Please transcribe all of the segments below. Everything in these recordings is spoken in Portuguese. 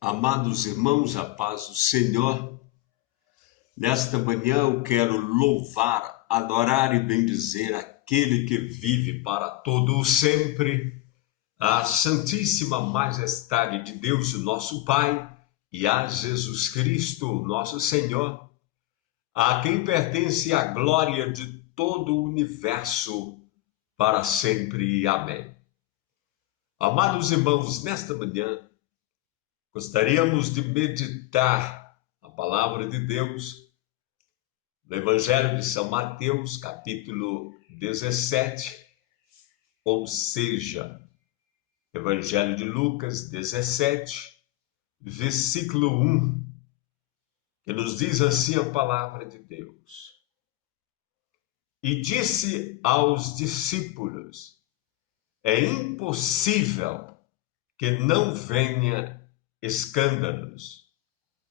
Amados irmãos, a paz do Senhor, nesta manhã eu quero louvar, adorar e bendizer aquele que vive para todo o sempre, a Santíssima Majestade de Deus, o nosso Pai, e a Jesus Cristo, nosso Senhor, a quem pertence a glória de todo o universo, para sempre. Amém. Amados irmãos, nesta manhã, gostaríamos de meditar a palavra de Deus no Evangelho de São Mateus, capítulo 17, ou seja, Evangelho de Lucas 17, versículo 1, que nos diz assim a palavra de Deus. E disse aos discípulos: é impossível que não venha escândalos,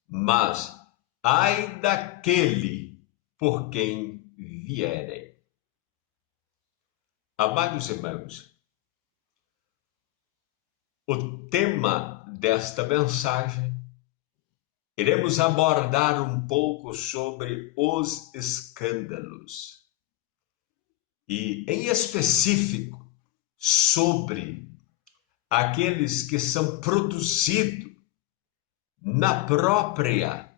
mas ai daquele por quem vierem. Amados irmãos, o tema desta mensagem, iremos abordar um pouco sobre os escândalos e, em específico, sobre aqueles que são produzidos na própria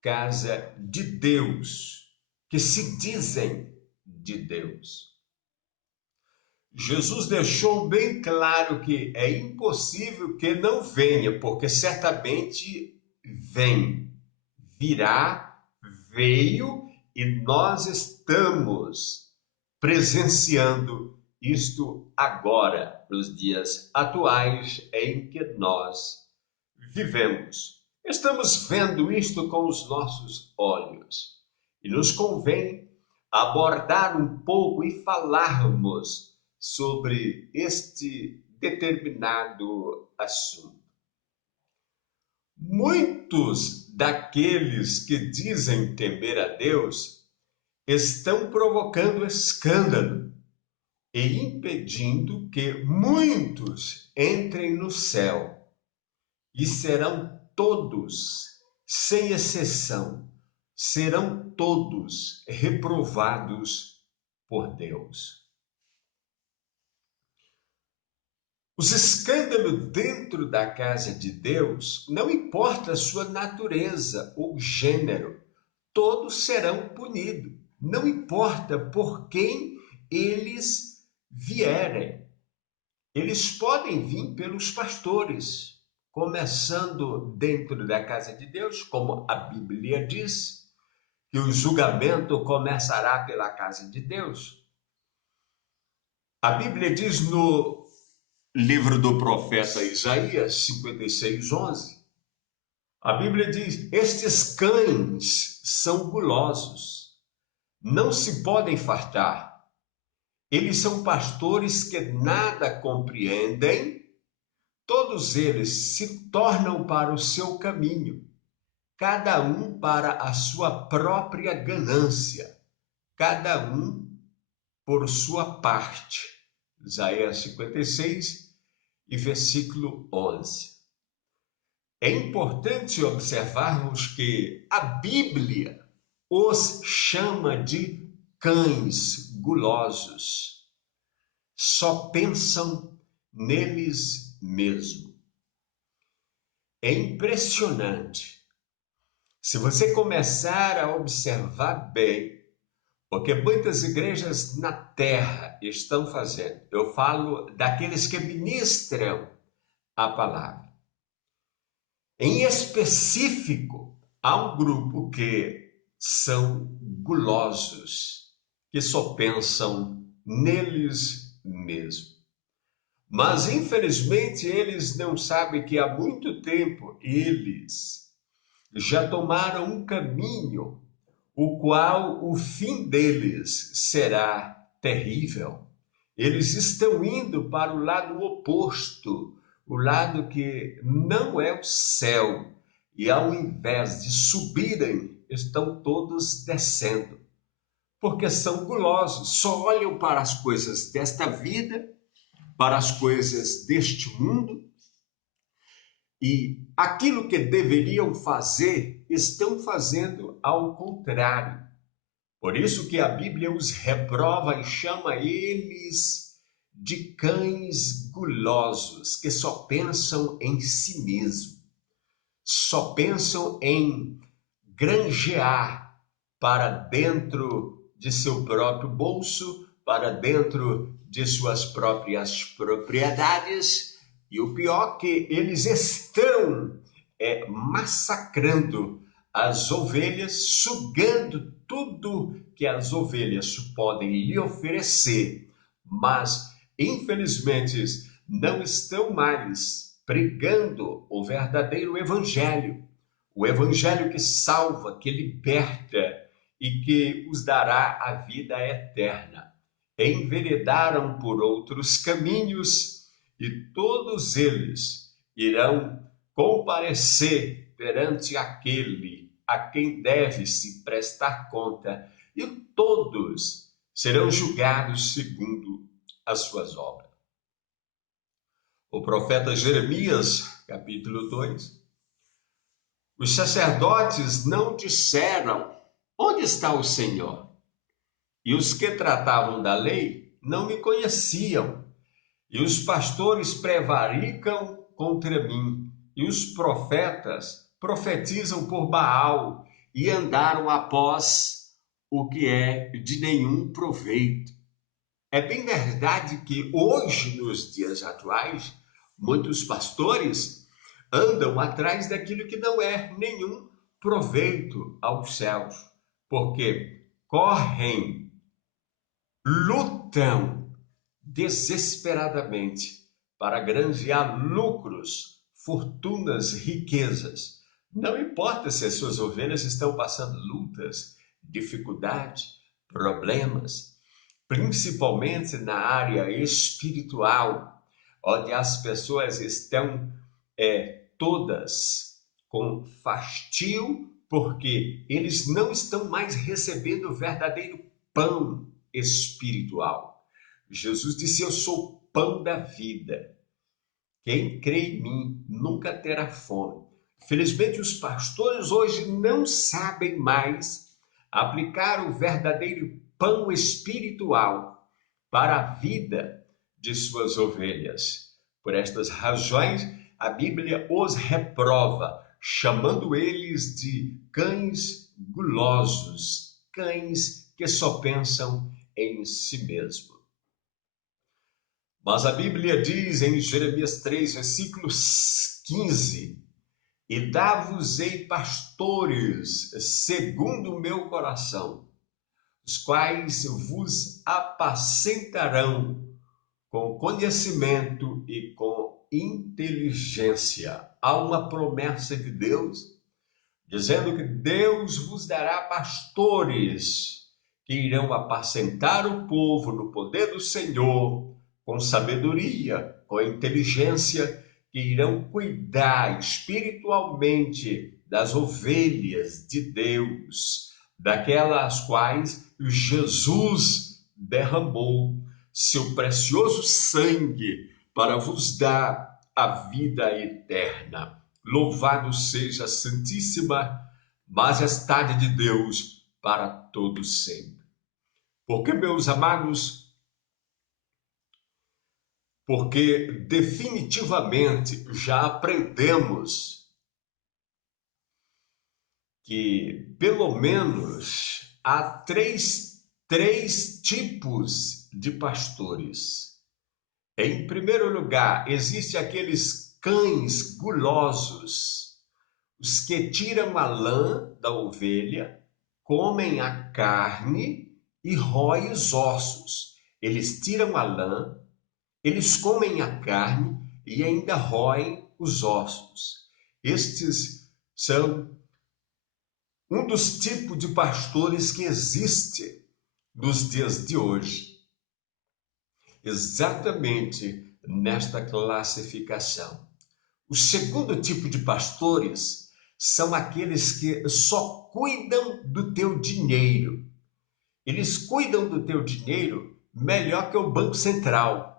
casa de Deus, que se dizem de Deus. Jesus deixou bem claro que é impossível que não venha, porque certamente virá, veio, e nós estamos presenciando isto agora, nos dias atuais em que nós vivemos. Estamos vendo isto com os nossos olhos e nos convém abordar um pouco e falarmos sobre este determinado assunto. Muitos daqueles que dizem temer a Deus estão provocando escândalo e impedindo que muitos entrem no céu, e serão todos, sem exceção, serão todos reprovados por Deus. Os escândalos dentro da casa de Deus, não importa a sua natureza ou gênero, todos serão punidos. Não importa por quem eles vierem. Eles podem vir pelos pastores, começando dentro da casa de Deus, como a Bíblia diz, que o julgamento começará pela casa de Deus. A Bíblia diz no livro do profeta Isaías 56:11, a Bíblia diz: estes cães são gulosos, não se podem fartar. Eles são pastores que nada compreendem, todos eles se tornam para o seu caminho, cada um para a sua própria ganância, cada um por sua parte. Isaías 56 e versículo 11. É importante observarmos que a Bíblia os chama de cães gulosos. Só pensam neles mesmos. É impressionante. Se você começar a observar bem, o que muitas igrejas na terra estão fazendo, eu falo daqueles que ministram a palavra. Em específico, há um grupo que são gulosos, que só pensam neles mesmos. Mas, infelizmente, eles não sabem que há muito tempo eles já tomaram um caminho, o qual o fim deles será terrível. Eles estão indo para o lado oposto, o lado que não é o céu, e ao invés de subirem, estão todos descendo, porque são gulosos, só olham para as coisas desta vida, para as coisas deste mundo, e aquilo que deveriam fazer, estão fazendo ao contrário. Por isso que a Bíblia os reprova e chama eles de cães gulosos, que só pensam em si mesmo, só pensam em granjear para dentro de seu próprio bolso, para dentro de suas próprias propriedades, e o pior que eles estão massacrando as ovelhas, sugando tudo que as ovelhas podem lhe oferecer, mas infelizmente não estão mais pregando o verdadeiro evangelho, o evangelho que salva, que liberta e que os dará a vida eterna. Enveredaram por outros caminhos e todos eles irão comparecer perante aquele a quem deve se prestar conta, e todos serão julgados segundo as suas obras. O profeta Jeremias, capítulo 2, os sacerdotes não disseram: onde está o Senhor? E os que tratavam da lei não me conheciam. E os pastores prevaricam contra mim, e os profetas profetizam por Baal, e andaram após o que é de nenhum proveito. É bem verdade que hoje, nos dias atuais, muitos pastores andam atrás daquilo que não é nenhum proveito aos céus, porque correm, lutam desesperadamente para granjear lucros, fortunas, riquezas. Não importa se as suas ovelhas estão passando lutas, dificuldades, problemas, principalmente na área espiritual, onde as pessoas estão todas com fastio, porque eles não estão mais recebendo o verdadeiro pão espiritual. Jesus disse: eu sou o pão da vida. Quem crê em mim nunca terá fome. Felizmente, os pastores hoje não sabem mais aplicar o verdadeiro pão espiritual para a vida de suas ovelhas. Por estas razões, a Bíblia os reprova, chamando eles de cães gulosos, cães que só pensam em si mesmo. Mas a Bíblia diz em Jeremias 3, versículo 15: e dar-vos-ei pastores segundo o meu coração, os quais vos apacentarão com conhecimento e com inteligência. Há uma promessa de Deus, dizendo que Deus vos dará pastores que irão apacentar o povo no poder do Senhor, com sabedoria, com inteligência, que irão cuidar espiritualmente das ovelhas de Deus, daquelas quais Jesus derramou seu precioso sangue para vos dar a vida eterna. Louvado seja a Santíssima Majestade de Deus para todos sempre. Porque, meus amados, porque definitivamente já aprendemos que pelo menos há três tipos de pastores. Em primeiro lugar, existem aqueles cães gulosos, os que tiram a lã da ovelha, comem a carne e roem os ossos. Eles tiram a lã, eles comem a carne e ainda roem os ossos. Estes são um dos tipos de pastores que existe nos dias de hoje. Exatamente nesta classificação. O segundo tipo de pastores são aqueles que só cuidam do teu dinheiro. Eles cuidam do teu dinheiro melhor que o Banco Central.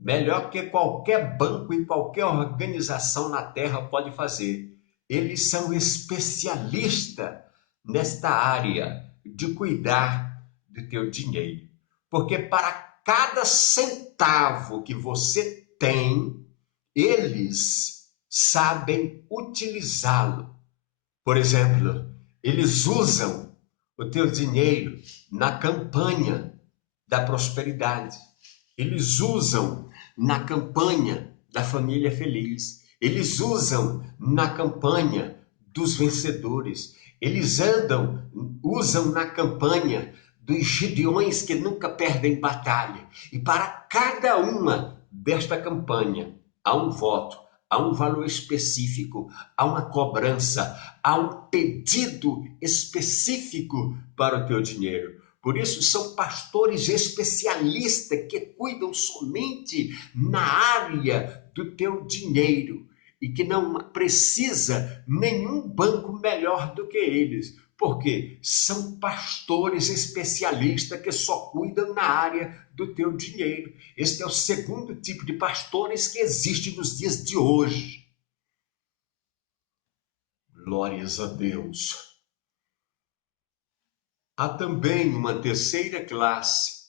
melhor que qualquer banco e qualquer organização na Terra pode fazer. Eles são especialistas nesta área de cuidar do teu dinheiro. Porque para cada centavo que você tem, eles sabem utilizá-lo. Por exemplo, eles usam o teu dinheiro na campanha da prosperidade. Eles usam na campanha da família feliz. Eles usam na campanha dos vencedores. Eles usam na campanha dos gideões que nunca perdem batalha. E para cada uma desta campanha há um voto, há um valor específico, há uma cobrança, há um pedido específico para o teu dinheiro. Por isso, são pastores especialistas que cuidam somente na área do teu dinheiro e que não precisa nenhum banco melhor do que eles, porque são pastores especialistas que só cuidam na área do teu dinheiro. Este é o segundo tipo de pastores que existe nos dias de hoje. Glórias a Deus. Há também uma terceira classe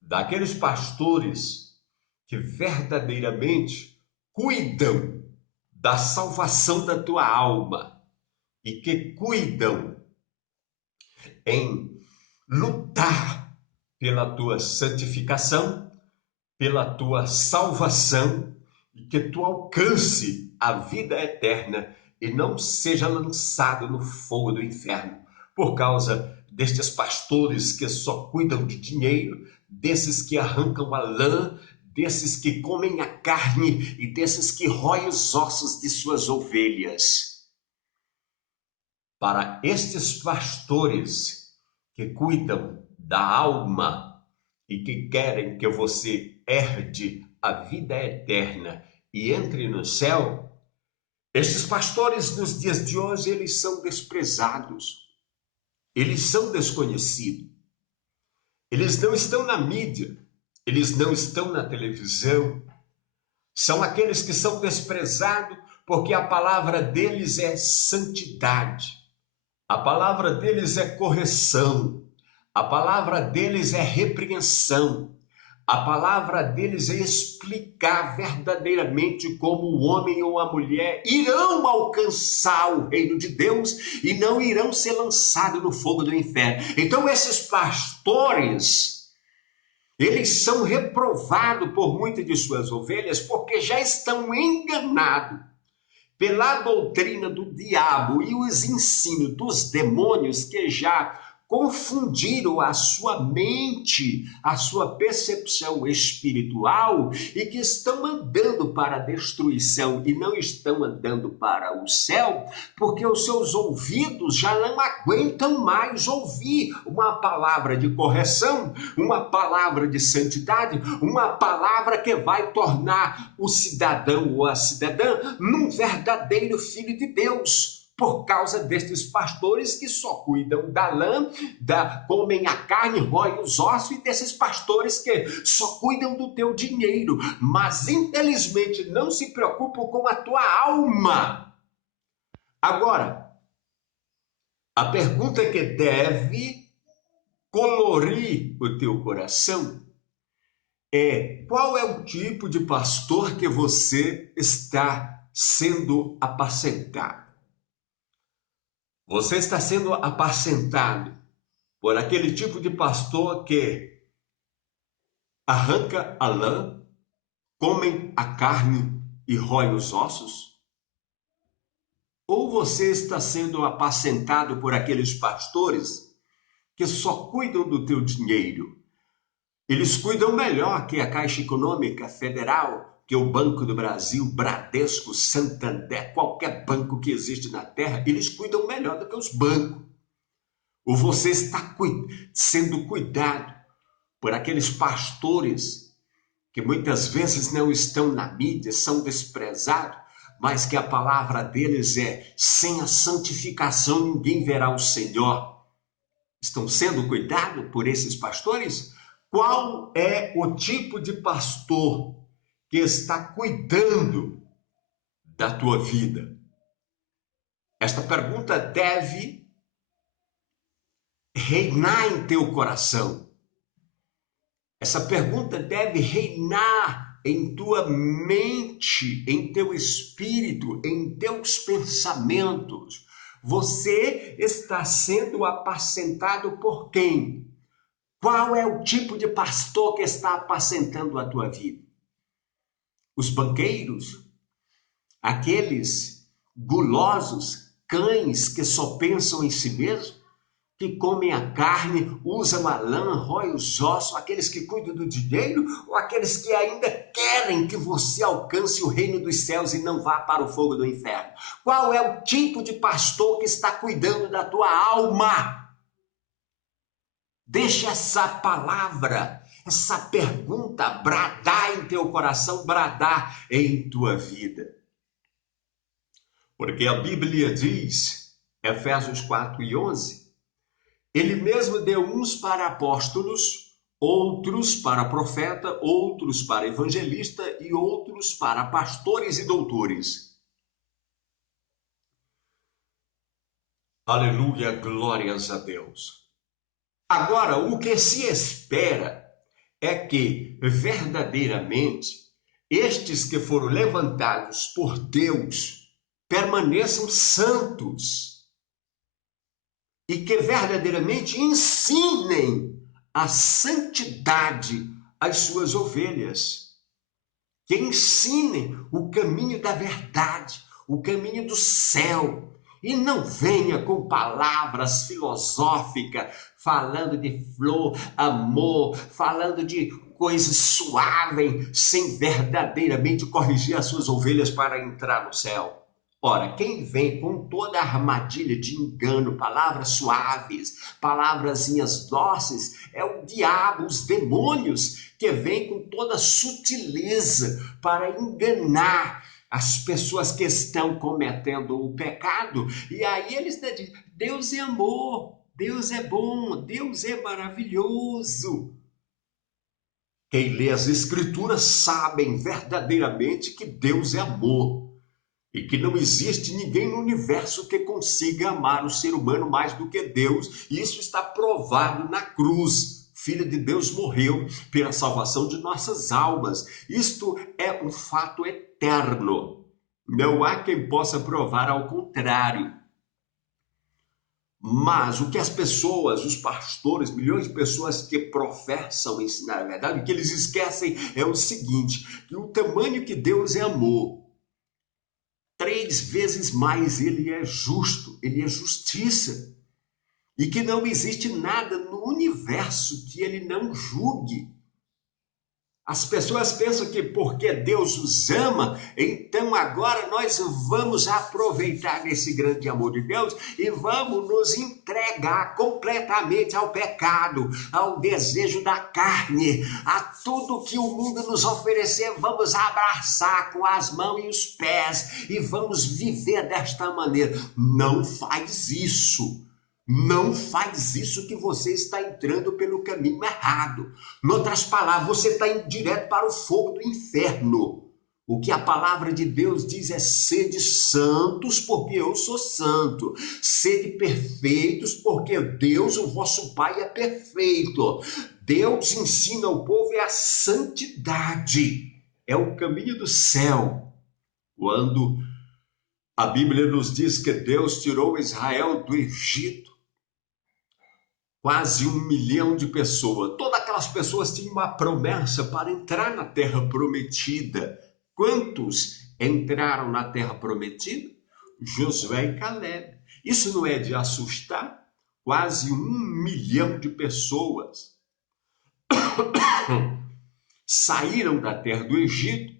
daqueles pastores que verdadeiramente cuidam da salvação da tua alma e que cuidam em lutar pela tua santificação, pela tua salvação e que tu alcance a vida eterna e não seja lançado no fogo do inferno por causa destes pastores que só cuidam de dinheiro, desses que arrancam a lã, desses que comem a carne e desses que roem os ossos de suas ovelhas. Para estes pastores que cuidam da alma e que querem que você herde a vida eterna e entre no céu, estes pastores nos dias de hoje, eles são desprezados. Eles são desconhecidos. Eles não estão na mídia. Eles não estão na televisão. São aqueles que são desprezados porque a palavra deles é santidade. A palavra deles é correção. A palavra deles é repreensão. A palavra deles é explicar verdadeiramente como o homem ou a mulher irão alcançar o reino de Deus e não irão ser lançados no fogo do inferno. Então esses pastores, eles são reprovados por muitas de suas ovelhas porque já estão enganados pela doutrina do diabo e os ensinos dos demônios que já confundiram a sua mente, a sua percepção espiritual e que estão andando para a destruição e não estão andando para o céu, porque os seus ouvidos já não aguentam mais ouvir uma palavra de correção, uma palavra de santidade, uma palavra que vai tornar o cidadão ou a cidadã num verdadeiro filho de Deus. Por causa destes pastores que só cuidam da lã, comem a carne, roem os ossos, e desses pastores que só cuidam do teu dinheiro, mas infelizmente não se preocupam com a tua alma. Agora, a pergunta que deve colorir o teu coração é: qual é o tipo de pastor que você está sendo apacentado? Você está sendo apacentado por aquele tipo de pastor que arranca a lã, come a carne e rói os ossos? Ou você está sendo apacentado por aqueles pastores que só cuidam do teu dinheiro? Eles cuidam melhor que a Caixa Econômica Federal, que o Banco do Brasil, Bradesco, Santander, qualquer banco que existe na Terra, eles cuidam melhor do que os bancos. Ou você está sendo cuidado por aqueles pastores que muitas vezes não estão na mídia, são desprezados, mas que a palavra deles é: sem a santificação ninguém verá o Senhor. Estão sendo cuidados por esses pastores? Qual é o tipo de pastor que está cuidando da tua vida? Esta pergunta deve reinar em teu coração. Essa pergunta deve reinar em tua mente, em teu espírito, em teus pensamentos. Você está sendo apacentado por quem? Qual é o tipo de pastor que está apacentando a tua vida? Os banqueiros? Aqueles gulosos, cães que só pensam em si mesmos? Que comem a carne, usam a lã, roem os ossos, aqueles que cuidam do dinheiro ou aqueles que ainda querem que você alcance o reino dos céus e não vá para o fogo do inferno? Qual é o tipo de pastor que está cuidando da tua alma? Deixa essa palavra, essa pergunta bradar em teu coração, bradar em tua vida. Porque a Bíblia diz, Efésios 4:11, ele mesmo deu uns para apóstolos, outros para profeta, outros para evangelista e outros para pastores e doutores. Aleluia, glórias a Deus. Agora, o que se espera é que verdadeiramente estes que foram levantados por Deus permaneçam santos e que verdadeiramente ensinem a santidade às suas ovelhas, que ensinem o caminho da verdade, o caminho do céu, e não venha com palavras filosóficas, falando de flor, amor, falando de coisas suaves, sem verdadeiramente corrigir as suas ovelhas para entrar no céu. Ora, quem vem com toda a armadilha de engano, palavras suaves, palavrazinhas doces, é o diabo, os demônios, que vem com toda sutileza para enganar as pessoas que estão cometendo o pecado. E aí eles dizem, Deus é amor, Deus é bom, Deus é maravilhoso. Quem lê as Escrituras sabem verdadeiramente que Deus é amor. E que não existe ninguém no universo que consiga amar o ser humano mais do que Deus. E isso está provado na cruz. Filho de Deus morreu pela salvação de nossas almas. Isto é um fato eterno. Não há quem possa provar ao contrário. Mas o que as pessoas, os pastores, milhões de pessoas que professam ensinar a verdade, o que eles esquecem é o seguinte, que o tamanho que Deus é amor, 3 vezes mais ele é justo, ele é justiça. E que não existe nada no universo que ele não julgue. As pessoas pensam que porque Deus os ama, então agora nós vamos aproveitar esse grande amor de Deus e vamos nos entregar completamente ao pecado, ao desejo da carne, a tudo que o mundo nos oferecer, vamos abraçar com as mãos e os pés e vamos viver desta maneira. Não faz isso. Não faz isso, que você está entrando pelo caminho errado. Em outras palavras, você está indo direto para o fogo do inferno. O que a palavra de Deus diz é: sede santos, porque eu sou santo. Sede perfeitos, porque Deus, o vosso Pai, é perfeito. Deus ensina ao povo a santidade. É o caminho do céu. Quando a Bíblia nos diz que Deus tirou Israel do Egito, quase 1 milhão de pessoas. Todas aquelas pessoas tinham uma promessa para entrar na terra prometida. Quantos entraram na terra prometida? Josué e Caleb. Isso não é de assustar? Quase 1 milhão de pessoas saíram da terra do Egito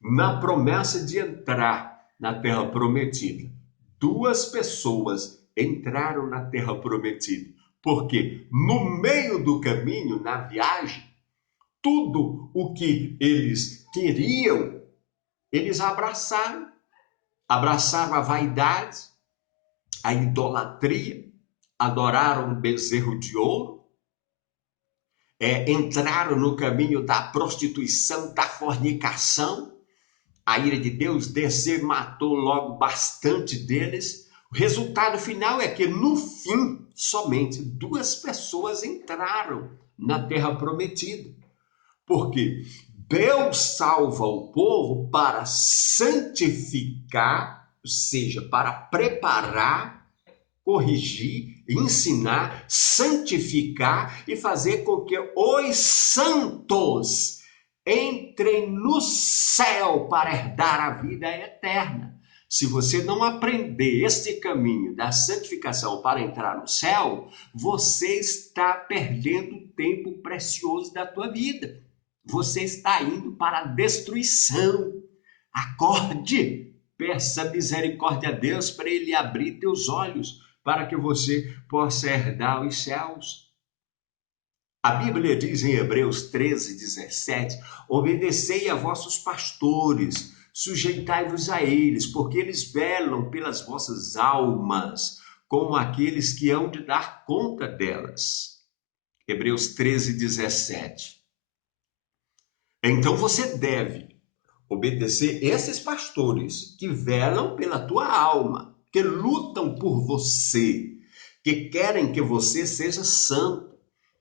na promessa de entrar na terra prometida. 2 pessoas entraram na terra prometida. Porque no meio do caminho, na viagem, tudo o que eles queriam, eles abraçaram. Abraçaram a vaidade, a idolatria, adoraram um bezerro de ouro, entraram no caminho da prostituição, da fornicação. A ira de Deus desceu e matou logo bastante deles. O resultado final é que, no fim, somente 2 pessoas entraram na terra prometida. Porque Deus salva o povo para santificar, ou seja, para preparar, corrigir, ensinar, santificar e fazer com que os santos entrem no céu para herdar a vida eterna. Se você não aprender este caminho da santificação para entrar no céu, você está perdendo tempo precioso da tua vida. Você está indo para a destruição. Acorde, peça misericórdia a Deus para Ele abrir teus olhos, para que você possa herdar os céus. A Bíblia diz em Hebreus 13:17, obedecei a vossos pastores, sujeitai-vos a eles, porque eles velam pelas vossas almas, como aqueles que hão de dar conta delas. Hebreus 13:17. Então você deve obedecer esses pastores que velam pela tua alma, que lutam por você, que querem que você seja santo,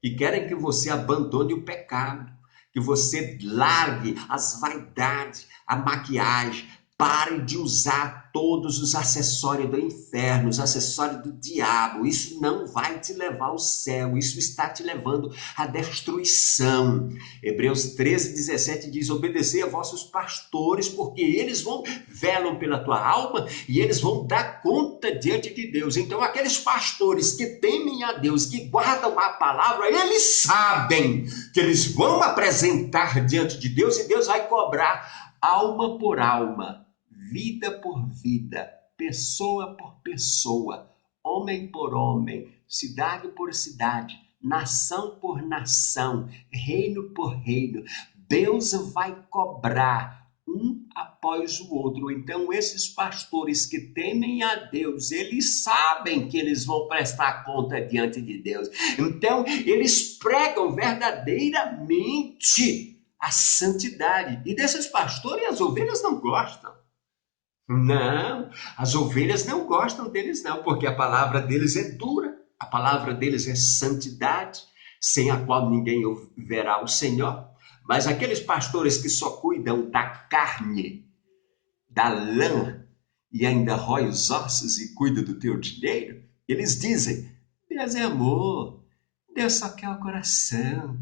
que querem que você abandone o pecado, que você largue as vaidades, a maquiagem, pare de usar todos os acessórios do inferno, os acessórios do diabo. Isso não vai te levar ao céu, isso está te levando à destruição. Hebreus 13:17 diz, obedecei a vossos pastores, porque eles velam pela tua alma e eles vão dar conta diante de Deus. Então, aqueles pastores que temem a Deus, que guardam a palavra, eles sabem que eles vão apresentar diante de Deus e Deus vai cobrar alma por alma, vida por vida, pessoa por pessoa, homem por homem, cidade por cidade, nação por nação, reino por reino. Deus vai cobrar um após o outro. Então, esses pastores que temem a Deus, eles sabem que eles vão prestar conta diante de Deus. Então, eles pregam verdadeiramente a santidade. E desses pastores as ovelhas não gostam. Não, as ovelhas não gostam deles não, porque a palavra deles é dura, a palavra deles é santidade, sem a qual ninguém verá o Senhor. Mas aqueles pastores que só cuidam da carne, da lã, e ainda rói os ossos e cuida do teu dinheiro, eles dizem, Deus é amor, Deus só quer o coração,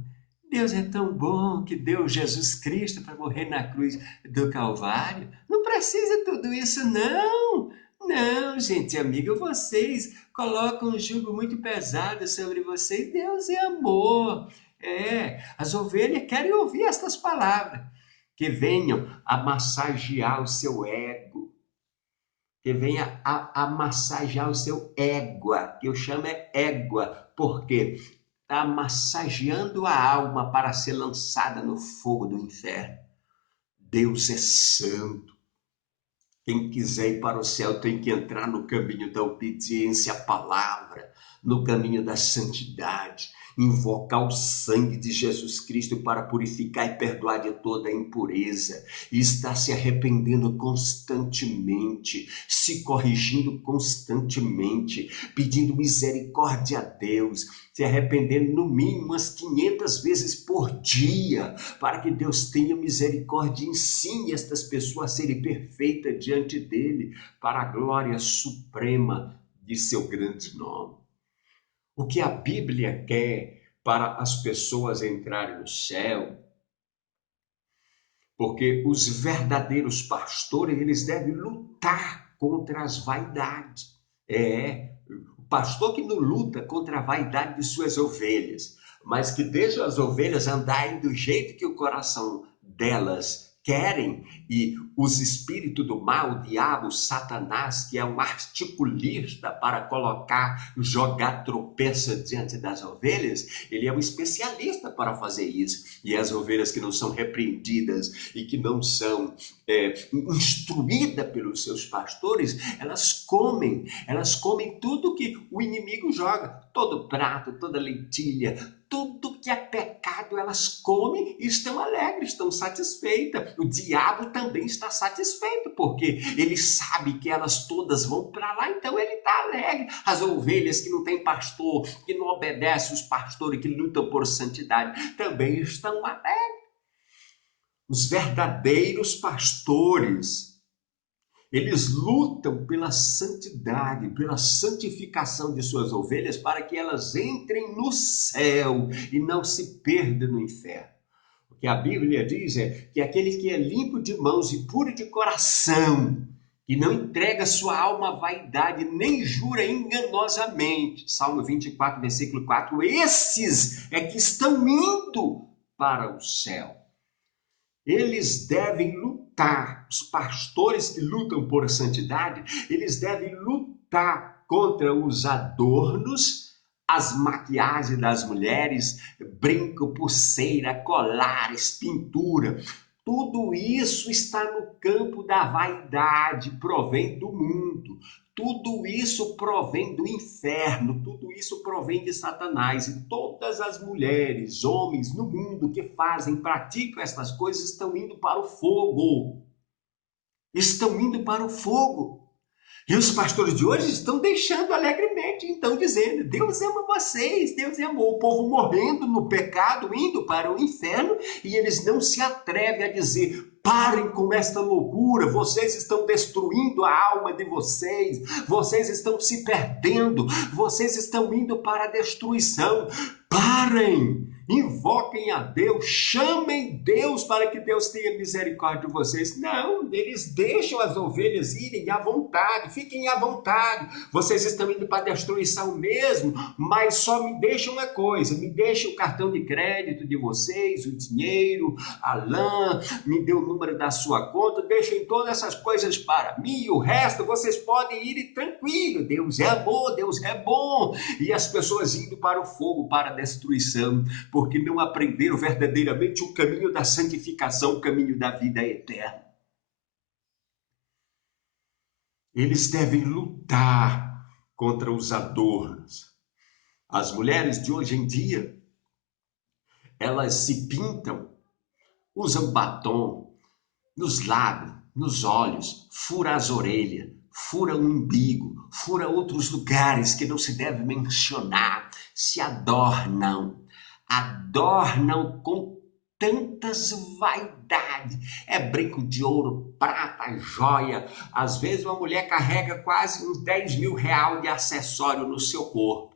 Deus é tão bom que deu Jesus Cristo para morrer na cruz do Calvário. Não precisa tudo isso, não. Não, gente amiga, vocês colocam um jugo muito pesado sobre vocês. Deus é amor. As ovelhas querem ouvir estas palavras. Que venham a massagear o seu ego. Que venha a massagear o seu égua, que eu chamo é égua. Por quê? Está massageando a alma para ser lançada no fogo do inferno. Deus é santo. Quem quiser ir para o céu tem que entrar no caminho da obediência à palavra, no caminho da santidade, invocar o sangue de Jesus Cristo para purificar e perdoar de toda a impureza, e estar se arrependendo constantemente, se corrigindo constantemente, pedindo misericórdia a Deus, se arrependendo no mínimo umas 500 vezes por dia, para que Deus tenha misericórdia e ensine estas pessoas a serem perfeitas diante dele, para a glória suprema de seu grande nome. O que a Bíblia quer para as pessoas entrarem no céu, porque os verdadeiros pastores, eles devem lutar contra as vaidades. O pastor que não luta contra a vaidade de suas ovelhas, mas que deixa as ovelhas andarem do jeito que o coração delas querem, e os espíritos do mal, o diabo, Satanás, que é um articulista para jogar tropeça diante das ovelhas, ele é um especialista para fazer isso. E as ovelhas que não são repreendidas e que não são instruídas pelos seus pastores, elas comem tudo que o inimigo joga, todo prato, toda lentilha, tudo que é pecado elas comem e estão alegres, estão satisfeitas. O diabo também está satisfeito, porque ele sabe que elas todas vão para lá, então ele está alegre. As ovelhas que não têm pastor, que não obedecem os pastores, que lutam por santidade, também estão alegres. Os verdadeiros pastores, eles lutam pela santidade, pela santificação de suas ovelhas, para que elas entrem no céu e não se perdam no inferno. O que a Bíblia diz é que aquele que é limpo de mãos e puro de coração, que não entrega sua alma à vaidade, nem jura enganosamente, Salmo 24, versículo 4, esses é que estão indo para o céu. Eles devem lutar, os pastores que lutam por santidade, eles devem lutar contra os adornos, as maquiagens das mulheres, brinco, pulseira, colares, pintura. Tudo isso está no campo da vaidade, provém do mundo. Tudo isso provém do inferno, tudo isso provém de Satanás. E todas as mulheres, homens no mundo que praticam essas coisas, estão indo para o fogo. Estão indo para o fogo. E os pastores de hoje estão deixando alegremente, então dizendo, Deus ama vocês, Deus amou o povo morrendo no pecado, indo para o inferno, e eles não se atrevem a dizer, parem com esta loucura, vocês estão destruindo a alma de vocês, vocês estão se perdendo, vocês estão indo para a destruição. Parem! Invoquem a Deus, chamem Deus para que Deus tenha misericórdia de vocês. Não, eles deixam as ovelhas irem à vontade, fiquem à vontade. Vocês estão indo para a destruição mesmo, mas só me deixem uma coisa, me deixem o cartão de crédito de vocês, o dinheiro, a lã, me dê o número da sua conta, deixem todas essas coisas para mim, o resto vocês podem ir tranquilo. Deus é amor, Deus é bom. E as pessoas indo para o fogo, para a destruição, porque não aprenderam verdadeiramente o caminho da santificação, o caminho da vida eterna. Eles devem lutar contra os adornos. As mulheres de hoje em dia, elas se pintam, usam batom nos lábios, nos olhos, fura as orelhas, fura o umbigo, fura outros lugares que não se deve mencionar, se adornam com tantas vaidades. É brinco de ouro, prata, joia. Às vezes uma mulher carrega quase uns 10 mil reais de acessório no seu corpo.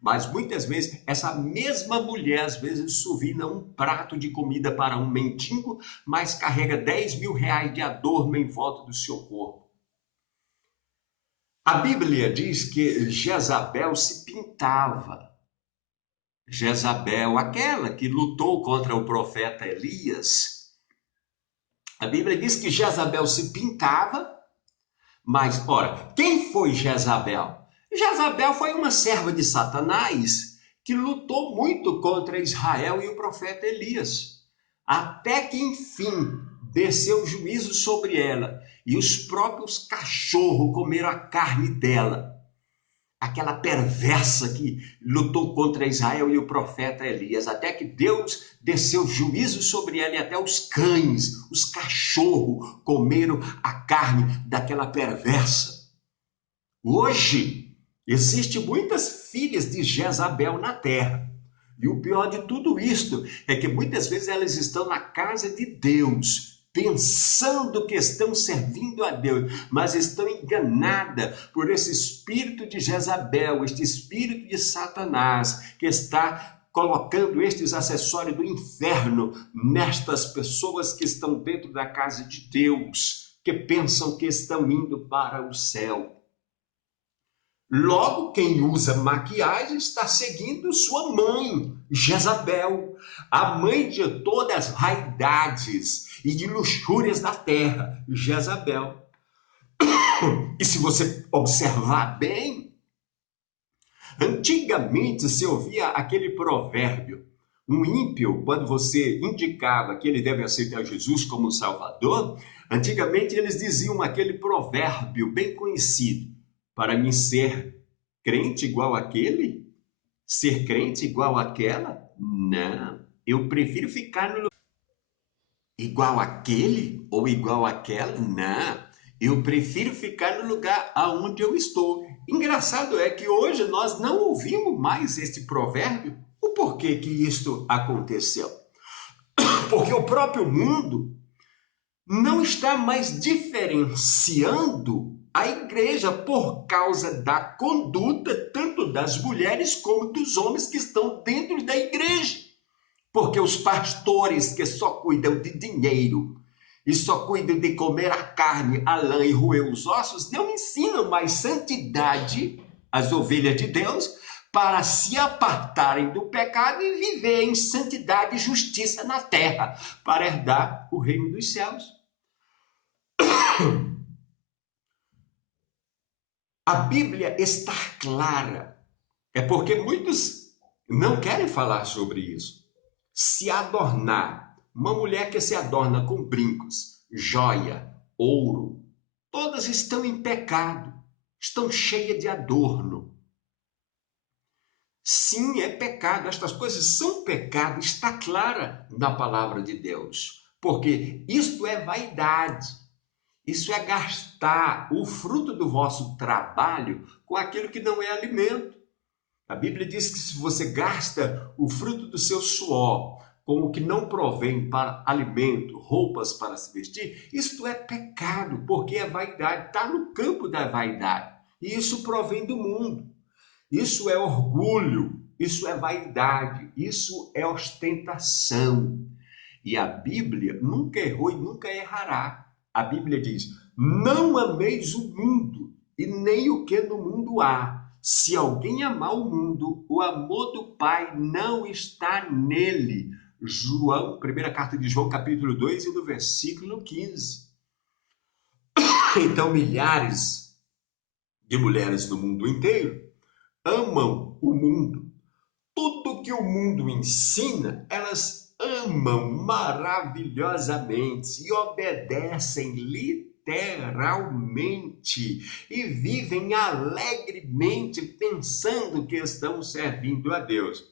Mas muitas vezes essa mesma mulher, às vezes, suvina um prato de comida para um mendigo, mas carrega 10 mil reais de adorno em volta do seu corpo. A Bíblia diz que Jezabel se pintava. Jezabel, aquela que lutou contra o profeta Elias. A Bíblia diz que Jezabel se pintava, mas, ora, quem foi Jezabel? Jezabel foi uma serva de Satanás que lutou muito contra Israel e o profeta Elias, até que, enfim, desceu juízo sobre ela e os próprios cachorros comeram a carne dela. Aquela perversa que lutou contra Israel e o profeta Elias, até que Deus desceu juízo sobre ela e até os cães, os cachorros comeram a carne daquela perversa. Hoje, existem muitas filhas de Jezabel na terra. E o pior de tudo isto é que muitas vezes elas estão na casa de Deus, pensando que estão servindo a Deus, mas estão enganadas por esse espírito de Jezabel, este espírito de Satanás, que está colocando estes acessórios do inferno nestas pessoas que estão dentro da casa de Deus, que pensam que estão indo para o céu. Logo, quem usa maquiagem está seguindo sua mãe, Jezabel, a mãe de todas as vaidades e de luxúrias da terra, Jezabel. E se você observar bem, antigamente se ouvia aquele provérbio, um ímpio, quando você indicava que ele deve aceitar Jesus como Salvador, antigamente eles diziam aquele provérbio bem conhecido, para mim ser crente igual aquele, Ser crente igual àquela? Não. Eu prefiro ficar no igual àquele ou igual àquela? Não. Eu prefiro ficar no lugar aonde eu estou. Engraçado é que hoje nós não ouvimos mais este provérbio. O porquê que isto aconteceu? Porque o próprio mundo não está mais diferenciando a igreja por causa da conduta tanto das mulheres como dos homens que estão dentro da igreja. Porque os pastores que só cuidam de dinheiro e só cuidam de comer a carne, a lã e roer os ossos, não ensinam mais santidade às ovelhas de Deus para se apartarem do pecado e viver em santidade e justiça na terra, para herdar o reino dos céus. A Bíblia está clara. É porque muitos não querem falar sobre isso. Se adornar, uma mulher que se adorna com brincos, joia, ouro, todas estão em pecado, estão cheias de adorno. Sim, é pecado, estas coisas são pecado, está clara na palavra de Deus, porque isto é vaidade. Isso é gastar o fruto do vosso trabalho com aquilo que não é alimento. A Bíblia diz que se você gasta o fruto do seu suor com o que não provém para alimento, roupas para se vestir, isto é pecado, porque é vaidade, está no campo da vaidade. E isso provém do mundo. Isso é orgulho, isso é vaidade, isso é ostentação. E a Bíblia nunca errou e nunca errará. A Bíblia diz: não ameis o mundo e nem o que no mundo há. Se alguém amar o mundo, o amor do Pai não está nele. João, primeira carta de João, capítulo 2 e no versículo 15. Então, milhares de mulheres no mundo inteiro amam o mundo. Tudo que o mundo ensina, elas amam maravilhosamente e obedecem literalmente e vivem alegremente pensando que estão servindo a Deus,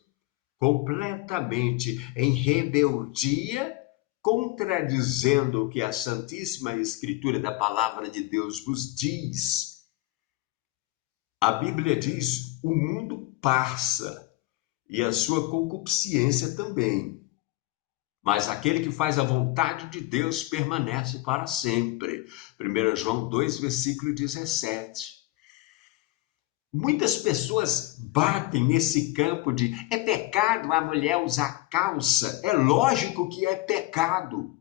completamente em rebeldia, contradizendo o que a Santíssima Escritura da Palavra de Deus vos diz. A Bíblia diz: o mundo passa e a sua concupiscência também. Mas aquele que faz a vontade de Deus permanece para sempre. 1 João 2, versículo 17. Muitas pessoas batem nesse campo de é pecado a mulher usar calça. É lógico que é pecado.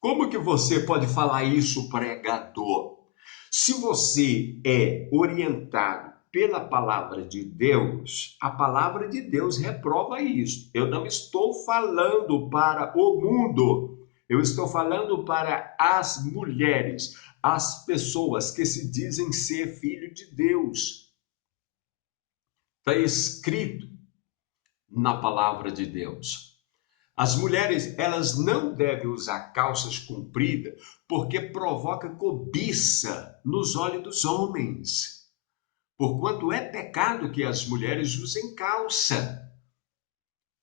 Como que você pode falar isso, pregador? Se você é orientado pela palavra de Deus, a palavra de Deus reprova isso. Eu não estou falando para o mundo, eu estou falando para as mulheres, as pessoas que se dizem ser filho de Deus. Está escrito na palavra de Deus. As mulheres, elas não devem usar calças compridas porque provoca cobiça nos olhos dos homens. Porquanto é pecado que as mulheres usem calça,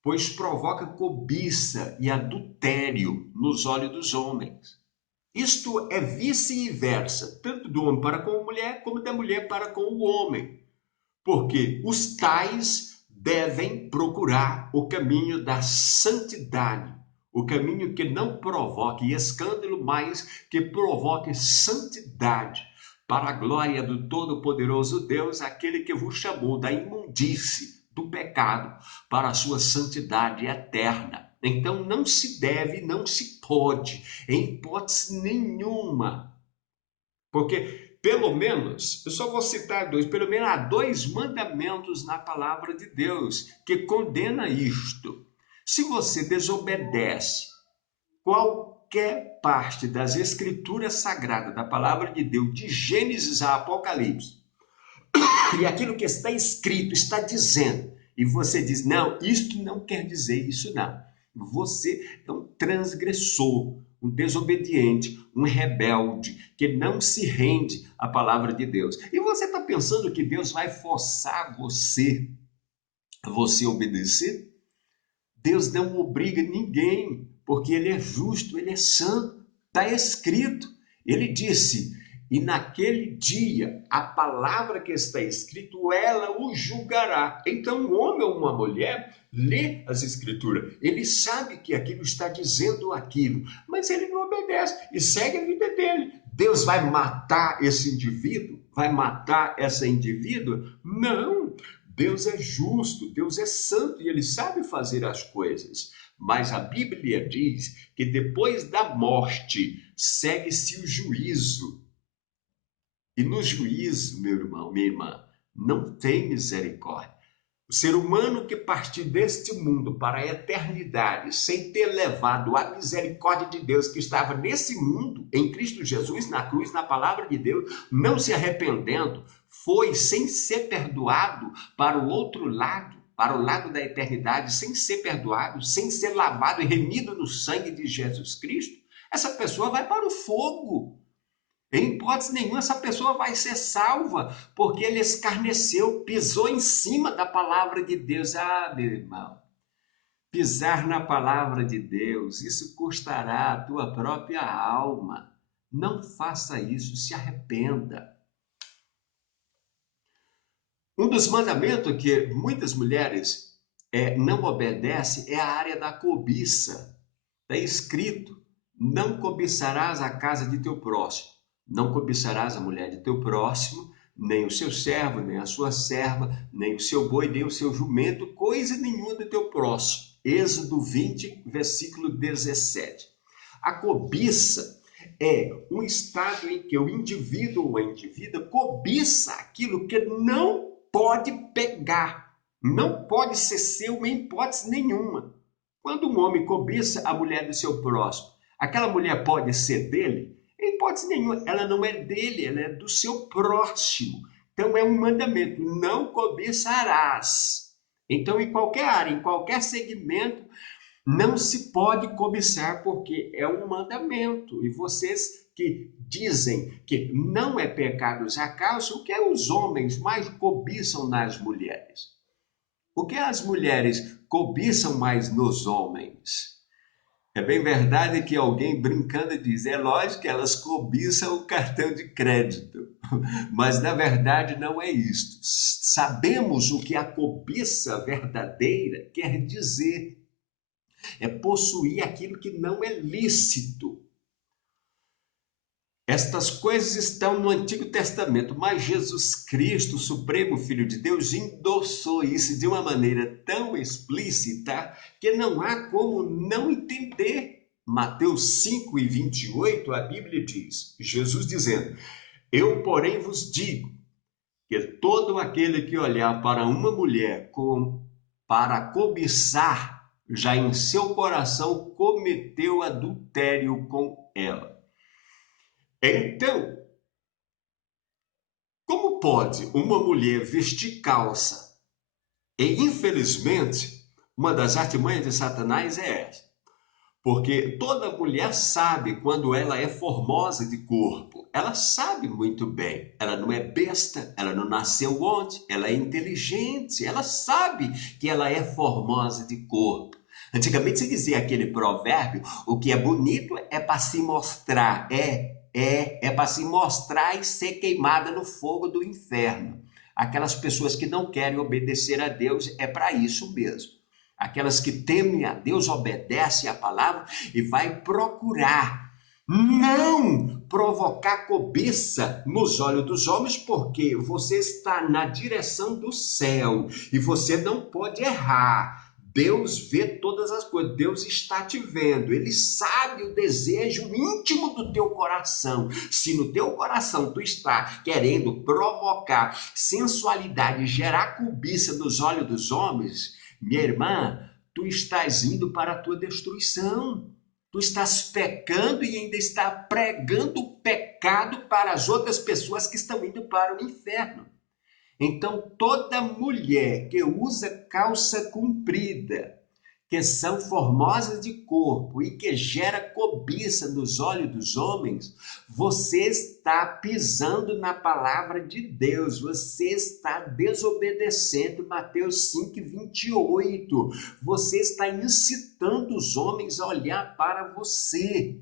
pois provoca cobiça e adultério nos olhos dos homens. Isto é vice-versa, tanto do homem para com a mulher, como da mulher para com o homem. Porque os tais devem procurar o caminho da santidade, o caminho que não provoque escândalo, mas que provoque santidade, para a glória do Todo-Poderoso Deus, aquele que vos chamou da imundície, do pecado, para a sua santidade eterna. Então não se deve, não se pode, em hipótese nenhuma, porque pelo menos, eu só vou citar dois, pelo menos há dois mandamentos na palavra de Deus que condena isto. Se você desobedece qualquer parte das escrituras sagradas, da palavra de Deus, de Gênesis a Apocalipse, e aquilo que está escrito, está dizendo, e você diz, não, isto não quer dizer isso não. Você é um transgressor, um desobediente, um rebelde, que não se rende à palavra de Deus. E você está pensando que Deus vai forçar você você obedecer? Deus não obriga ninguém, porque Ele é justo, Ele é santo. Está escrito. Ele disse, e naquele dia, a palavra que está escrito, ela o julgará. Então, um homem ou uma mulher lê as escrituras. Ele sabe que aquilo está dizendo aquilo, mas ele não obedece e segue a vida dele. Deus vai matar esse indivíduo? Vai matar essa indivídua? Não. Deus é justo, Deus é santo e Ele sabe fazer as coisas. Mas a Bíblia diz que depois da morte segue-se o juízo. E no juízo, meu irmão, minha irmã, não tem misericórdia. O ser humano que partir deste mundo para a eternidade sem ter levado a misericórdia de Deus que estava nesse mundo, em Cristo Jesus, na cruz, na palavra de Deus, não se arrependendo, foi sem ser perdoado para o outro lado, para o lado da eternidade, sem ser perdoado, sem ser lavado e remido no sangue de Jesus Cristo, essa pessoa vai para o fogo. Em hipótese nenhuma, essa pessoa vai ser salva, porque ele escarneceu, pisou em cima da palavra de Deus. Ah, meu irmão, pisar na palavra de Deus, isso custará a tua própria alma. Não faça isso, se arrependa. Um dos mandamentos que muitas mulheres não obedecem é a área da cobiça. Está escrito, não cobiçarás a casa de teu próximo. Não cobiçarás a mulher de teu próximo, nem o seu servo, nem a sua serva, nem o seu boi, nem o seu jumento, coisa nenhuma do teu próximo. Êxodo 20, versículo 17. A cobiça é um estado em que o indivíduo ou a indivídua cobiça aquilo que não pode pegar, não pode ser seu em hipótese nenhuma. Quando um homem cobiça a mulher do seu próximo, aquela mulher pode ser dele? Em hipótese nenhuma, ela não é dele, ela é do seu próximo. Então é um mandamento, não cobiçarás. Então, em qualquer área, em qualquer segmento, não se pode cobiçar, porque é um mandamento. E vocês que dizem que não é pecado usar calça, o que os homens mais cobiçam nas mulheres? O que as mulheres cobiçam mais nos homens? É bem verdade que alguém brincando diz, é lógico que elas cobiçam o cartão de crédito, mas na verdade não é isto. Sabemos o que a cobiça verdadeira quer dizer. É possuir aquilo que não é lícito. Estas coisas estão no Antigo Testamento, mas Jesus Cristo, o Supremo Filho de Deus, endossou isso de uma maneira tão explícita que não há como não entender. Mateus 5 e 28, a Bíblia diz, Jesus dizendo, eu, porém, vos digo que todo aquele que olhar para uma mulher para cobiçar, já em seu coração cometeu adultério com ela. Então, como pode uma mulher vestir calça? E, infelizmente, uma das artimanhas de Satanás é essa. Porque toda mulher sabe quando ela é formosa de corpo. Ela sabe muito bem. Ela não é besta, ela não nasceu ontem, ela é inteligente, ela sabe que ela é formosa de corpo. Antigamente se dizia aquele provérbio, o que é bonito é para se mostrar, é para se mostrar e ser queimada no fogo do inferno. Aquelas pessoas que não querem obedecer a Deus, é para isso mesmo. Aquelas que temem a Deus, obedecem à palavra e vai procurar não provocar cobiça nos olhos dos homens, porque você está na direção do céu e você não pode errar. Deus vê todas as coisas, Deus está te vendo, Ele sabe o desejo íntimo do teu coração. Se no teu coração tu está querendo provocar sensualidade, gerar cobiça nos olhos dos homens, minha irmã, tu estás indo para a tua destruição. Tu estás pecando e ainda está pregando o pecado para as outras pessoas que estão indo para o inferno. Então, toda mulher que usa calça comprida, que são formosas de corpo e que gera cobiça nos olhos dos homens, você está pisando na palavra de Deus, você está desobedecendo Mateus 5:28. Você está incitando os homens a olhar para você.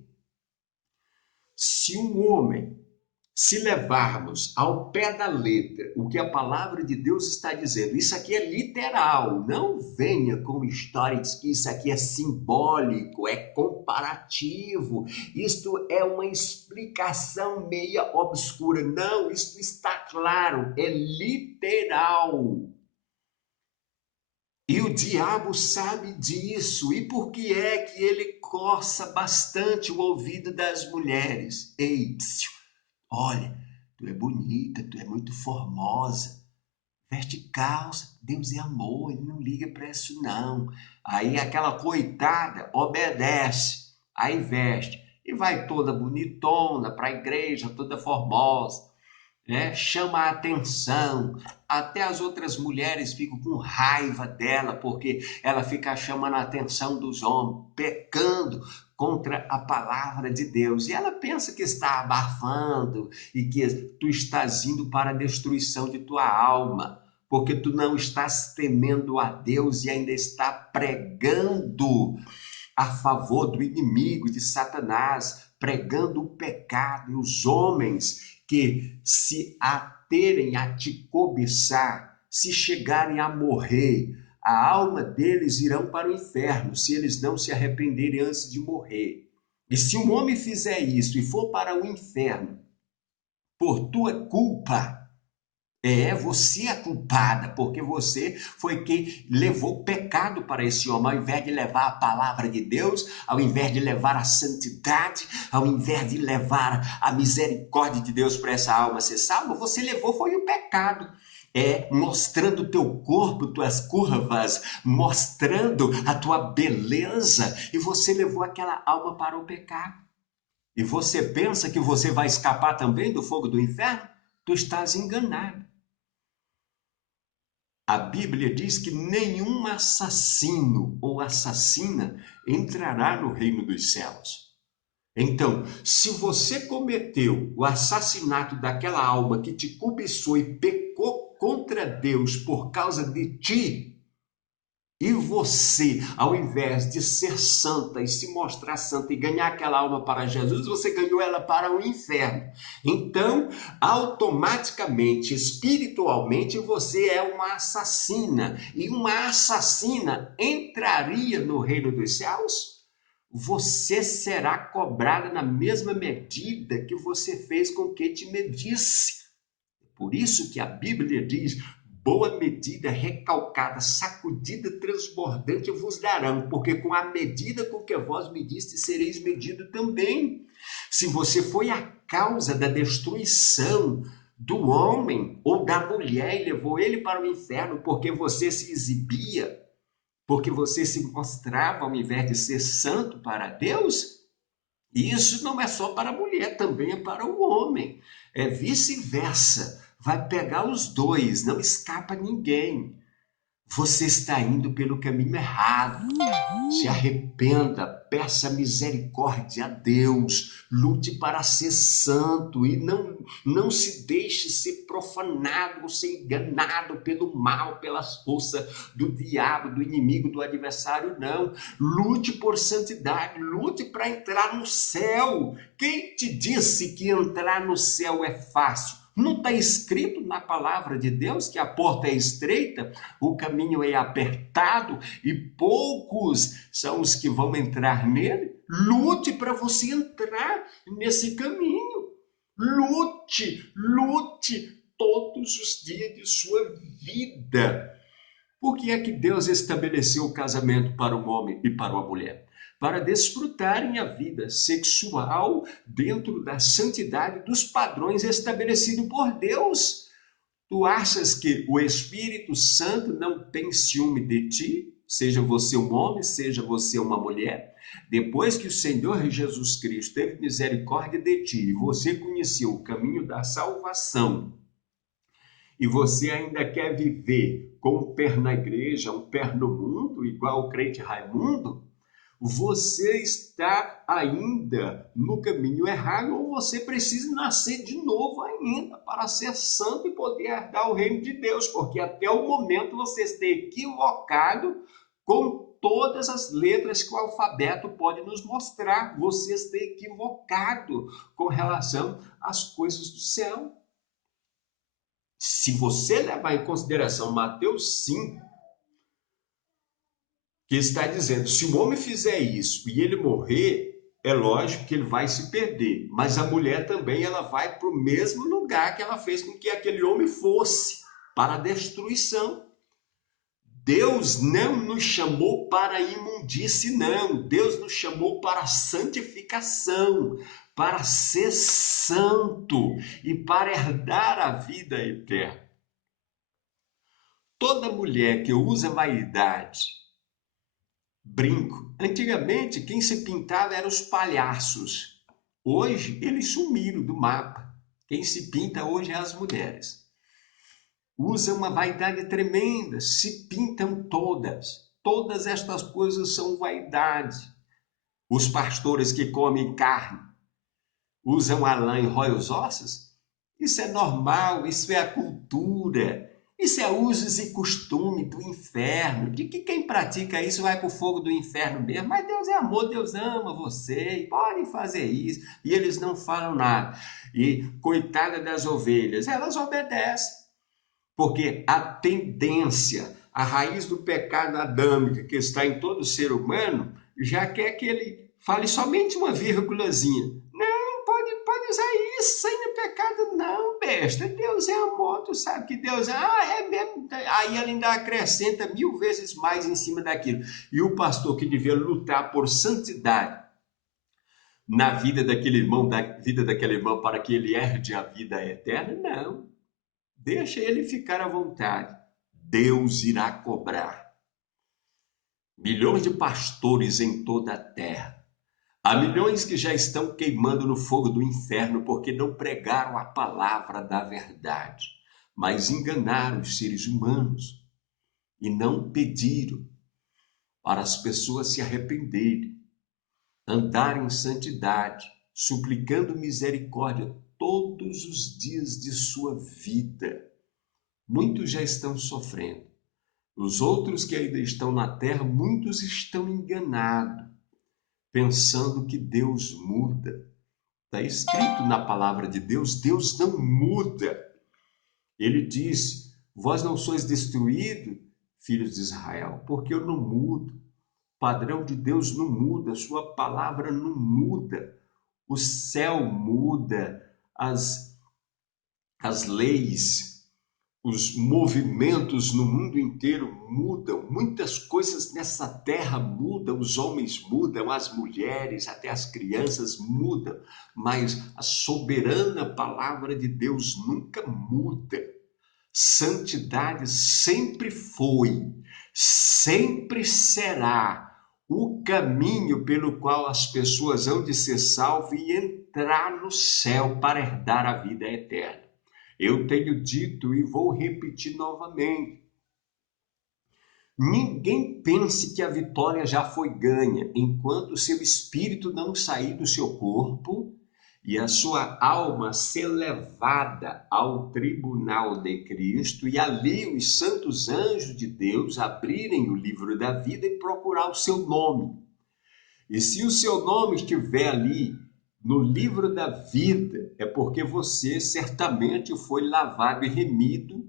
Se um homem, se levarmos ao pé da letra o que a palavra de Deus está dizendo, isso aqui é literal, não venha com histórias que isso aqui é simbólico, é comparativo, isto é uma explicação meia obscura. Não, isto está claro, é literal. E o diabo sabe disso. E por que é que ele coça bastante o ouvido das mulheres? Ei, psiu, olha, tu é bonita, tu é muito formosa. Veste calça, Deus é amor, ele não liga para isso não. Aí aquela coitada obedece, aí veste. E vai toda bonitona para a igreja, toda formosa, né? Chama a atenção. Até as outras mulheres ficam com raiva dela, porque ela fica chamando a atenção dos homens, pecando contra a palavra de Deus. E ela pensa que está abafando e que tu estás indo para a destruição de tua alma, porque tu não estás temendo a Deus e ainda está pregando a favor do inimigo, de Satanás, pregando o pecado. E os homens que se aterem a te cobiçar, se chegarem a morrer, a alma deles irão para o inferno, se eles não se arrependerem antes de morrer. E se um homem fizer isso e for para o inferno por tua culpa, você a culpada, porque você foi quem levou o pecado para esse homem, ao invés de levar a palavra de Deus, ao invés de levar a santidade, ao invés de levar a misericórdia de Deus para essa alma ser salva, você levou foi o pecado. Mostrando o teu corpo, tuas curvas, mostrando a tua beleza, e você levou aquela alma para o pecado. E você pensa que você vai escapar também do fogo do inferno? Tu estás enganado. A Bíblia diz que nenhum assassino ou assassina entrará no reino dos céus. Então, se você cometeu o assassinato daquela alma que te cobiçou e pecou contra Deus por causa de ti, e você, ao invés de ser santa e se mostrar santa e ganhar aquela alma para Jesus, você ganhou ela para o inferno. Então, automaticamente, espiritualmente, você é uma assassina. E uma assassina entraria no reino dos céus? Você será cobrada na mesma medida que você fez com que te medisse. Por isso que a Bíblia diz: boa medida, recalcada, sacudida, transbordante vos darão, porque com a medida com que vós mediste, sereis medido também. Se você foi a causa da destruição do homem ou da mulher e levou ele para o inferno porque você se exibia, porque você se mostrava ao invés de ser santo para Deus, isso não é só para a mulher, também é para o homem. É vice-versa. Vai pegar os dois, não escapa ninguém. Você está indo pelo caminho errado. Se arrependa, peça misericórdia a Deus, lute para ser santo e não se deixe ser profanado ou ser enganado pelo mal, pelas forças do diabo, do inimigo, do adversário, não. Lute por santidade, lute para entrar no céu. Quem te disse que entrar no céu é fácil? Não está escrito na palavra de Deus que a porta é estreita, o caminho é apertado e poucos são os que vão entrar nele? Lute para você entrar nesse caminho. Lute, lute todos os dias de sua vida. Por que é que Deus estabeleceu o casamento para o homem e para a mulher? Para desfrutarem a vida sexual dentro da santidade dos padrões estabelecidos por Deus. Tu achas que o Espírito Santo não tem ciúme de ti? Seja você um homem, seja você uma mulher. Depois que o Senhor Jesus Cristo teve misericórdia de ti e você conheceu o caminho da salvação e você ainda quer viver com um pé na igreja, um pé no mundo, igual o crente Raimundo, você está ainda no caminho errado, ou você precisa nascer de novo ainda para ser santo e poder herdar o reino de Deus, porque até o momento você está equivocado com todas as letras que o alfabeto pode nos mostrar. Você está equivocado com relação às coisas do céu. Se você levar em consideração Mateus 5, que está dizendo, se o homem fizer isso e ele morrer, é lógico que ele vai se perder, mas a mulher também ela vai para o mesmo lugar que ela fez com que aquele homem fosse, para a destruição. Deus não nos chamou para a imundície, não. Deus nos chamou para a santificação, para ser santo e para herdar a vida eterna. Toda mulher que usa vaidade, brinco. Antigamente, quem se pintava eram os palhaços. Hoje, eles sumiram do mapa. Quem se pinta hoje é as mulheres. Usam uma vaidade tremenda, se pintam todas. Todas estas coisas são vaidade. Os pastores que comem carne usam a lã e rói os ossos? Isso é normal, isso é a cultura. Isso é usos e costume do inferno, de que quem pratica isso vai para o fogo do inferno mesmo. Mas Deus é amor, Deus ama você, e podem fazer isso. E eles não falam nada. E coitada das ovelhas, elas obedecem. Porque a tendência, a raiz do pecado adâmico que está em todo ser humano, já quer que ele fale somente uma vírgulazinha. Pode usar isso sem pecado, não, besta. Deus é amor, tu sabe que Deus é. É mesmo. Aí ela ainda acrescenta 1000 vezes mais em cima daquilo. E o pastor que devia lutar por santidade na vida daquele irmão, da vida daquele irmão, para que ele herde a vida eterna, não. Deixa ele ficar à vontade. Deus irá cobrar. Milhões de pastores em toda a terra. Há milhões que já estão queimando no fogo do inferno porque não pregaram a palavra da verdade, mas enganaram os seres humanos e não pediram para as pessoas se arrependerem, andarem em santidade, suplicando misericórdia todos os dias de sua vida. Muitos já estão sofrendo. Os outros que ainda estão na terra, muitos estão enganados, pensando que Deus muda. Está escrito na palavra de Deus, Deus não muda. Ele diz, vós não sois destruídos, filhos de Israel, porque eu não mudo. O padrão de Deus não muda, sua palavra não muda. O céu muda, as leis, os movimentos no mundo inteiro mudam, muitas coisas nessa terra mudam, os homens mudam, as mulheres, até as crianças mudam, mas a soberana palavra de Deus nunca muda. Santidade sempre foi, sempre será o caminho pelo qual as pessoas hão de ser salvas e entrar no céu para herdar a vida eterna. Eu tenho dito e vou repetir novamente. Ninguém pense que a vitória já foi ganha enquanto seu espírito não sair do seu corpo e a sua alma ser levada ao tribunal de Cristo e ali os santos anjos de Deus abrirem o livro da vida e procurar o seu nome. E se o seu nome estiver ali no livro da vida, é porque você certamente foi lavado e remido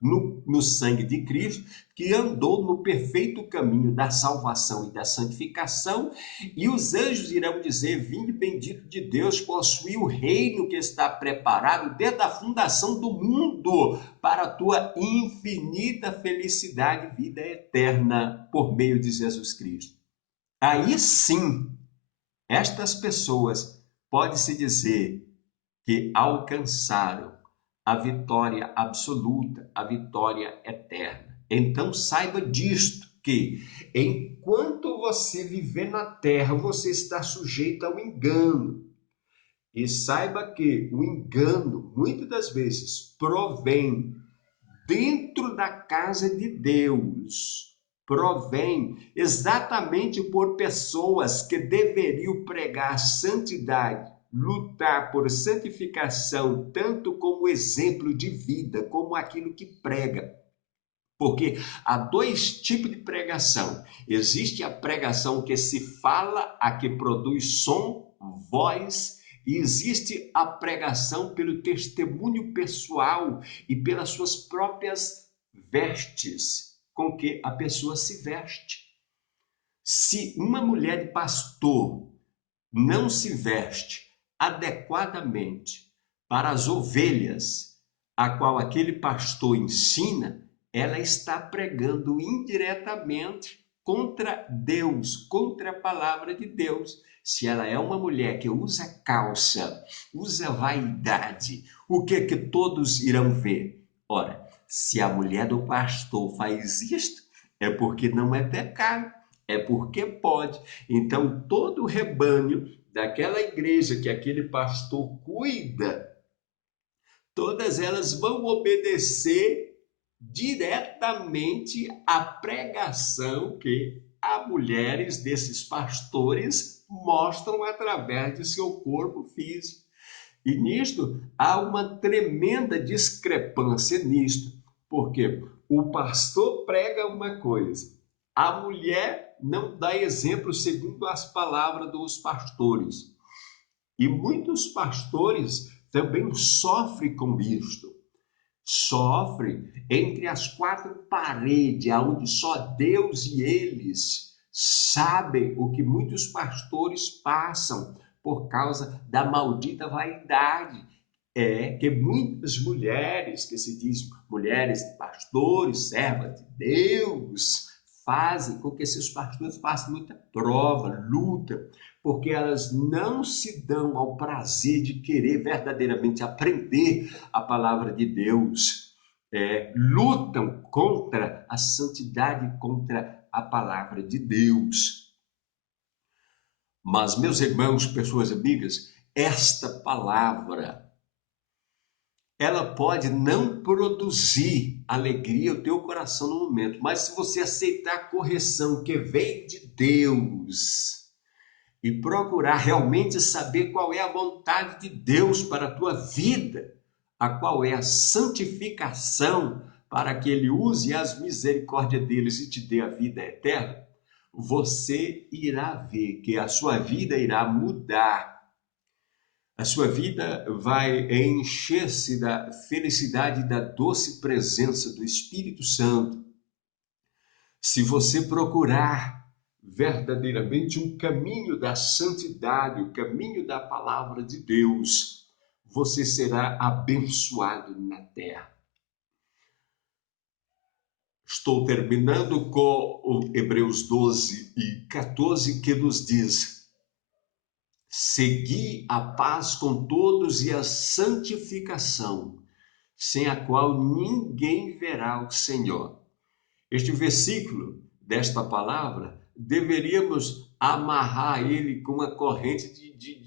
no sangue de Cristo, que andou no perfeito caminho da salvação e da santificação, e os anjos irão dizer, vinde bendito de Deus, possui o reino que está preparado desde a fundação do mundo, para a tua infinita felicidade e vida eterna, por meio de Jesus Cristo. Aí sim, estas pessoas pode-se dizer que alcançaram a vitória absoluta, a vitória eterna. Então saiba disto, que enquanto você viver na terra, você está sujeito ao engano. E saiba que o engano, muitas das vezes, provém dentro da casa de Deus provém exatamente por pessoas que deveriam pregar santidade, lutar por santificação, tanto como exemplo de vida, como aquilo que prega. Porque há dois tipos de pregação. Existe a pregação que se fala, a que produz som, voz, e existe a pregação pelo testemunho pessoal e pelas suas próprias vestes, com que a pessoa se veste. Se uma mulher de pastor não se veste adequadamente para as ovelhas a qual aquele pastor ensina, ela está pregando indiretamente contra Deus, contra a palavra de Deus. Se ela é uma mulher que usa calça, usa vaidade, o que que todos irão ver? Ora, se a mulher do pastor faz isto, é porque não é pecado, é porque pode. Então, todo o rebanho daquela igreja que aquele pastor cuida, todas elas vão obedecer diretamente à pregação que as mulheres desses pastores mostram através de seu corpo físico. E nisto há uma tremenda discrepância nisto, porque o pastor prega uma coisa, a mulher não dá exemplo segundo as palavras dos pastores. E muitos pastores também sofrem com isto. Sofrem entre as quatro paredes, onde só Deus e eles sabem o que muitos pastores passam por causa da maldita vaidade. É que muitas mulheres, que se diz mulheres pastores, servas de Deus, fazem com que esses pastores façam muita prova, luta, porque elas não se dão ao prazer de querer verdadeiramente aprender a palavra de Deus. Lutam contra a santidade, contra a palavra de Deus. Mas, meus irmãos, pessoas amigas, esta palavra, ela pode não produzir alegria ao teu coração no momento, mas se você aceitar a correção que vem de Deus e procurar realmente saber qual é a vontade de Deus para a tua vida, a qual é a santificação para que Ele use as misericórdias deles e te dê a vida eterna, você irá ver que a sua vida irá mudar. A sua vida vai encher-se da felicidade e da doce presença do Espírito Santo. Se você procurar verdadeiramente um caminho da santidade, o caminho da palavra de Deus, você será abençoado na terra. Estou terminando com o Hebreus 12 e 14, que nos diz: segui a paz com todos e a santificação, sem a qual ninguém verá o Senhor. Este versículo desta palavra, deveríamos amarrar ele com uma corrente de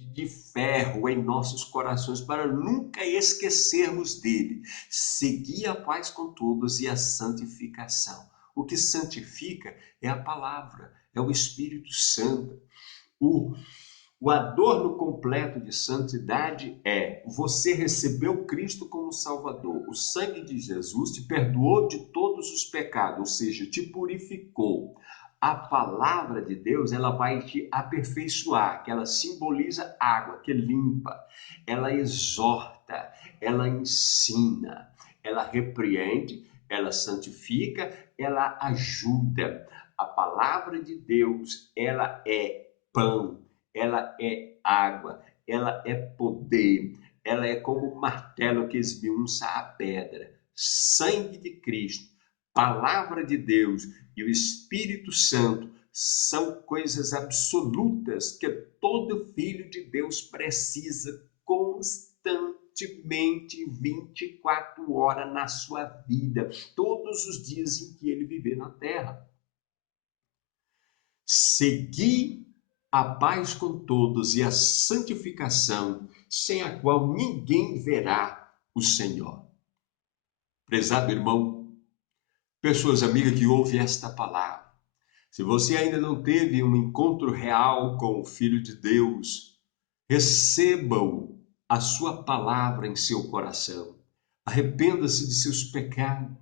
ferro em nossos corações para nunca esquecermos dele. Seguir a paz com todos e a santificação. O que santifica é a palavra, é o Espírito Santo. O adorno completo de santidade é: você recebeu Cristo como Salvador. O sangue de Jesus te perdoou de todos os pecados, ou seja, te purificou. A palavra de Deus, ela vai te aperfeiçoar, que ela simboliza água, que limpa. Ela exorta, ela ensina, ela repreende, ela santifica, ela ajuda. A palavra de Deus, ela é pão, ela é água, ela é poder, ela é como o martelo que esmiuça a pedra. Sangue de Cristo, palavra de Deus e o Espírito Santo são coisas absolutas que todo filho de Deus precisa constantemente, 24 horas na sua vida, todos os dias em que ele viver na terra. Seguir a paz com todos e a santificação, sem a qual ninguém verá o Senhor. Prezado irmão, pessoas amigas que ouvem esta palavra, se você ainda não teve um encontro real com o Filho de Deus, receba-o, a sua palavra em seu coração. Arrependa-se de seus pecados.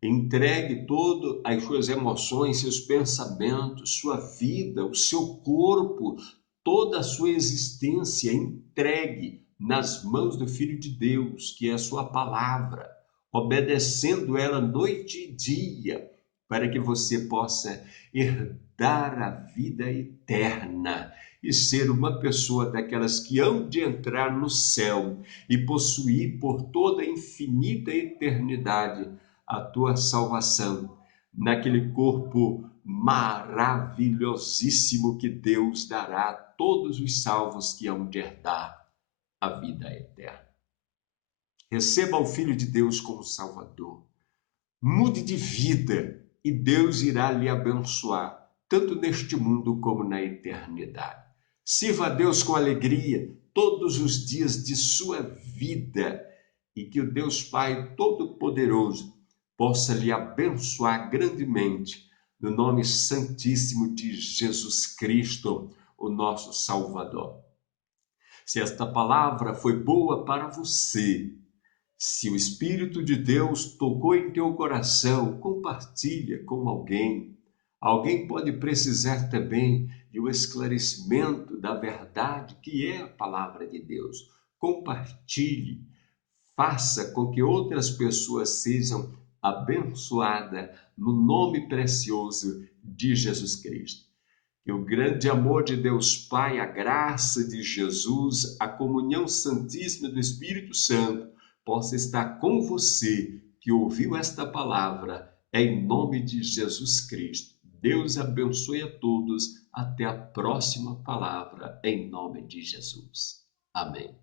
Entregue todas as suas emoções, seus pensamentos, sua vida, o seu corpo, toda a sua existência, entregue nas mãos do Filho de Deus, que é a sua palavra, obedecendo ela noite e dia, para que você possa herdar a vida eterna e ser uma pessoa daquelas que hão de entrar no céu e possuir por toda a infinita eternidade a tua salvação, naquele corpo maravilhosíssimo que Deus dará a todos os salvos que hão de herdar a vida eterna. Receba o Filho de Deus como Salvador. Mude de vida e Deus irá lhe abençoar, tanto neste mundo como na eternidade. Sirva a Deus com alegria todos os dias de sua vida e que o Deus Pai Todo-Poderoso possa lhe abençoar grandemente, no nome santíssimo de Jesus Cristo, o nosso Salvador. Se esta palavra foi boa para você, se o Espírito de Deus tocou em teu coração, compartilha com alguém. Alguém pode precisar também de um esclarecimento da verdade que é a palavra de Deus. Compartilhe, faça com que outras pessoas sejam abençoadas no nome precioso de Jesus Cristo. Que o grande amor de Deus Pai, a graça de Jesus, a comunhão santíssima do Espírito Santo possa estar com você que ouviu esta palavra, em nome de Jesus Cristo. Deus abençoe a todos. Até a próxima palavra, em nome de Jesus. Amém.